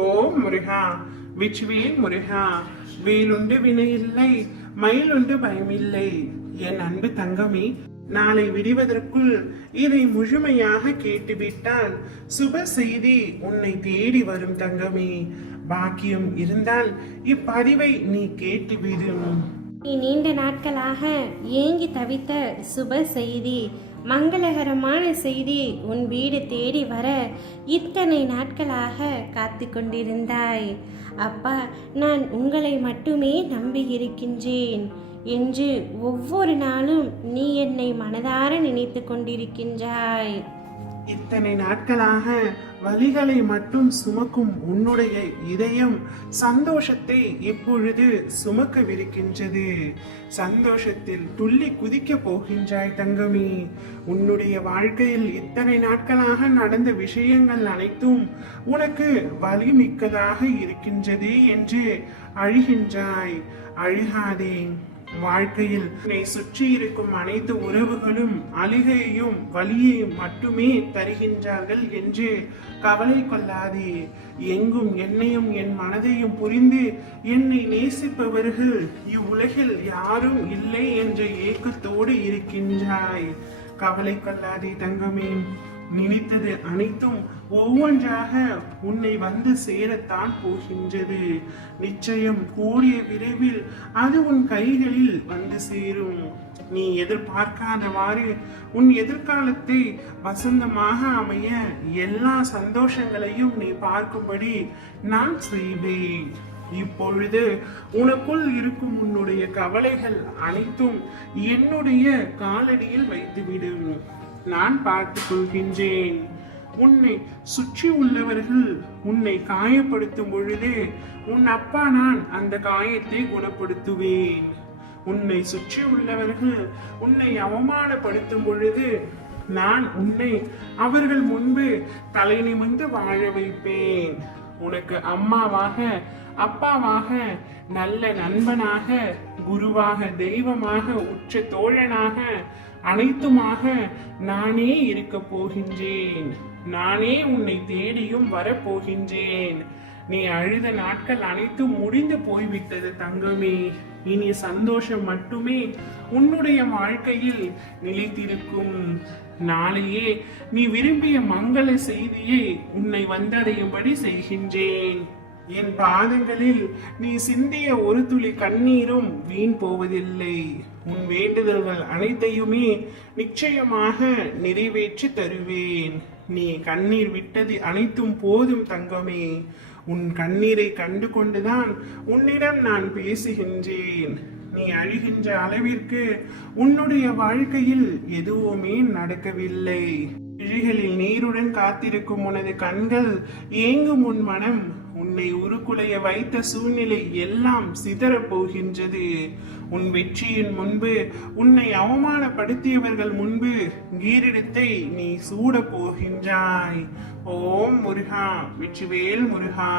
ஓம் முருகா, வெற்றிவேல் முருகா. வேலுண்டு வினையில்லை, மயிலுண்டு பயமில்லை. என் அன்பு தங்கமே, நாளை விடுவதற்குள் இதை முழுமையாக கேட்டுவிட்டால் சுப செய்தி உன்னை தேடி வரும் தங்கமே. பாக்கியம் இருந்தால் இப்பதிவை நீ கேட்டுவிடும். நீ நீண்ட நாட்களாக ஏங்கி தவித்த சுப செய்தி, மங்களகரமான செய்தி உன் வீடு தேடி வர இத்தனை நாட்களாக காத்து கொண்டிருந்தாய். அப்பா, நான் உங்களை மட்டுமே நம்பி இருக்கின்றேன் என்று ஒவ்வொரு நாளும் நீ என்னை மனதார நினைத்து கொண்டிருக்கின்றாய். இத்தனை நாட்களாக வலிகளை மட்டும் சுமக்கும் உன்னுடைய இதயம் சந்தோஷத்தை இப்பொழுது சுமக்கவிருக்கின்றது. சந்தோஷத்தில் துள்ளி குதிக்க போகின்றாய் தங்கமே. உன்னுடைய வாழ்க்கையில் இத்தனை நாட்களாக நடந்த விஷயங்கள் அனைத்தும் உனக்கு வலி மிக்கதாக இருக்கின்றது என்று அழுகின்றாய். அழுகாதே. வாழ்க்கையில் உன்னை சுற்றி இருக்கும் அனைத்து உறவுகளும் அழுகையையும் வலியையும் மட்டுமே தருகின்றார்கள் என்று கவலை கொள்ளாதே. எங்கும் என்னையும் என் மனதையும் புரிந்து என்னை நேசிப்பவர்கள் இவ்வுலகில் யாரும் இல்லை என்ற ஏக்கத்தோடு இருக்கின்றாய். கவலை கொள்ளாதே தங்கமே. நினைத்தது அனைத்தும் ஒவ்வொன்றாக உன்னை வந்து சேரத்தான் போகின்றது. நிச்சயம் கூடிய விரைவில் அது உன் கைகளில் வந்து சேரும். நீ எதிர்பார்க்காதவாறு உன் எதிர்காலத்தை வசந்தமாக அமைய எல்லா சந்தோஷங்களையும் நீ பார்க்கும்படி நான் செய்வேன். இப்பொழுது உனக்குள் இருக்கும் உன்னுடைய கவலைகள் அனைத்தும் என்னுடைய காலடியில் வைத்துவிடும். நான் பார்த்துக் கொள்கின்றேன். உன்னை சுற்றி உள்ளவர்கள் உன்னை காயப்படுத்தும் பொழுது உன் அப்பா நான் அந்த காயத்தை குணப்படுத்துவேன். உன்னை சுற்றி உள்ளவர்கள் உன்னை அவமானப்படுத்தும் பொழுது நான் உன்னை அவர்கள் முன்பு தலை நிமிர்ந்து வாழ வைப்பேன். உனக்கு அம்மாவாக, அப்பாவாக, நல்ல நண்பனாக, குருவாக, தெய்வமாக, உற்ற தோழனாக, அனைத்துமாக நானே இருக்க போகின்றேன். நானே உன்னை தேடியும் வரப்போகின்றேன். நீ அழுத நாட்கள் அனைத்தும் முடிந்து போய்விட்டது தங்கமே. இனி சந்தோஷம் மட்டுமே உன்னுடைய வாழ்க்கையில் நிலைத்திருக்கும். நாளையே நீ விரும்பிய மங்கள செய்தியை உன்னை வந்தடையும்படி செய்கின்றேன். என் பாதங்களில் நீ சிந்திய ஒரு துளி கண்ணீரும் வீண் போவதில்லை. உன் வேண்டுதல்கள் அனைத்தையுமே நிச்சயமாக நிறைவேற்றி தருவேன். நீ கண்ணீர் விட்டது அனைத்தும் போதும் தங்கமே. உன் கண்ணீரை கண்டு கொண்டுதான் உன்னிடம் நான் பேசுகின்றேன். நீ அழுகின்ற அளவிற்கு உன்னுடைய வாழ்க்கையில் எதுவுமே நடக்கவில்லை. விழிகளில் நீருடன் காத்திருக்கும் உனது கண்கள், ஏங்கும் உன் மனம், உன்னை உருக்குலைய வைத்த சூழ்நிலை எல்லாம் சிதறப் போகின்றது. உன் வெற்றியின் முன்பு, உன்னை அவமானப்படுத்தியவர்கள் முன்பு கீரிடத்தை நீ சூட போகின்றாய். ஓம் முருகா, வெற்றிவேல் முருகா.